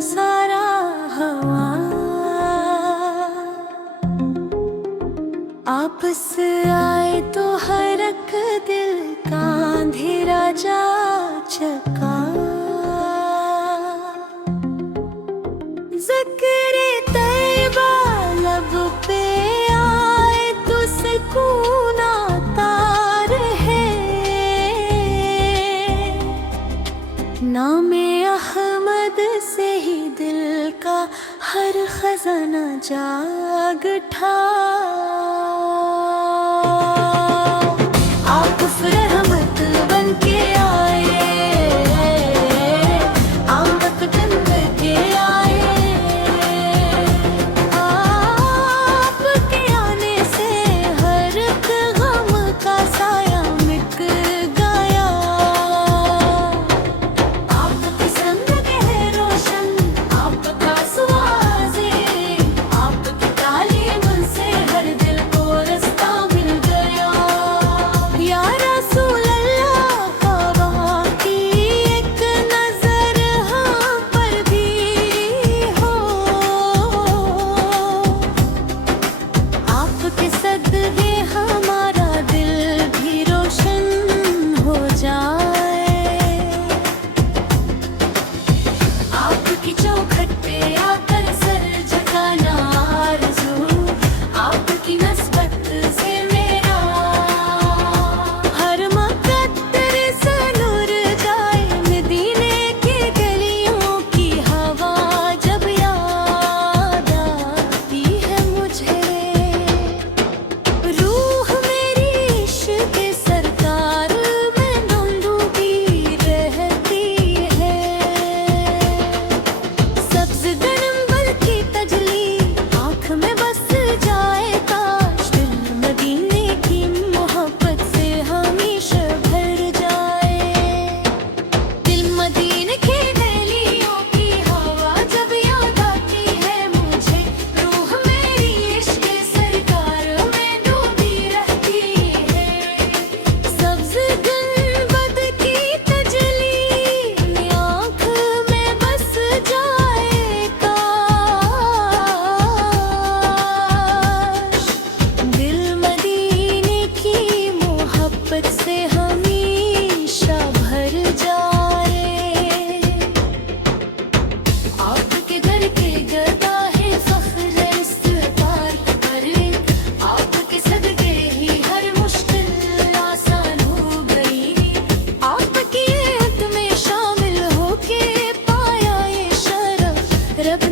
सारा हवा आपस आए तो हर एक दिल का अंधेरा जा चका। ज़िक्र तैबा लब पे आए तो सुकून आता रहे। नामे अहमद से ही दिल का हर खजाना जाग उठा। आप रहमत बन के आए, आमद बन के आए। आपके आने से हर एक गम का साया मिट गया। आपकी संग है रोशन, आपका सुआज़े, आपकी तालीम से हर दिल को रास्ता मिल गया। या रसूल अल्लाह का बाकी एक नजर हाँ पर भी हो। आपके सदक़े हमारा दिल भी रोशन हो जाए। आपकी चौखट पे आकर सर झुकाना आरज़ू, आपकी नस्बत से मेरा हर मुक़द्दर से नूर जाए। मदीने की गलियों की हवा जब याद आती है मुझे, रूह मेरी इश्क़ सरकार में डूबी रहती है। सब्ज़ गनम्बर की तजली आँख में बस जाए काश, दिल मदीने की मोहब्बत से हमेशा भर जाए। दिल मदीने की गलियों की हवा जब याद आती है मुझे, रूह मेरी इश्क़ सरकार में डूबी रहती है। सब्ज़ गुंबद की तजली आँख में बस जाए काश, दिल मदीने की मोहब्बत से हमेशा भर जाए। आपके घर के गदा है फ़ख्र इस्तिग़फ़ार करे, आपके सदक़े ही हर मुश्किल आसान हो गई। आपकी यद में शामिल होके पाया ये शरफ़, रब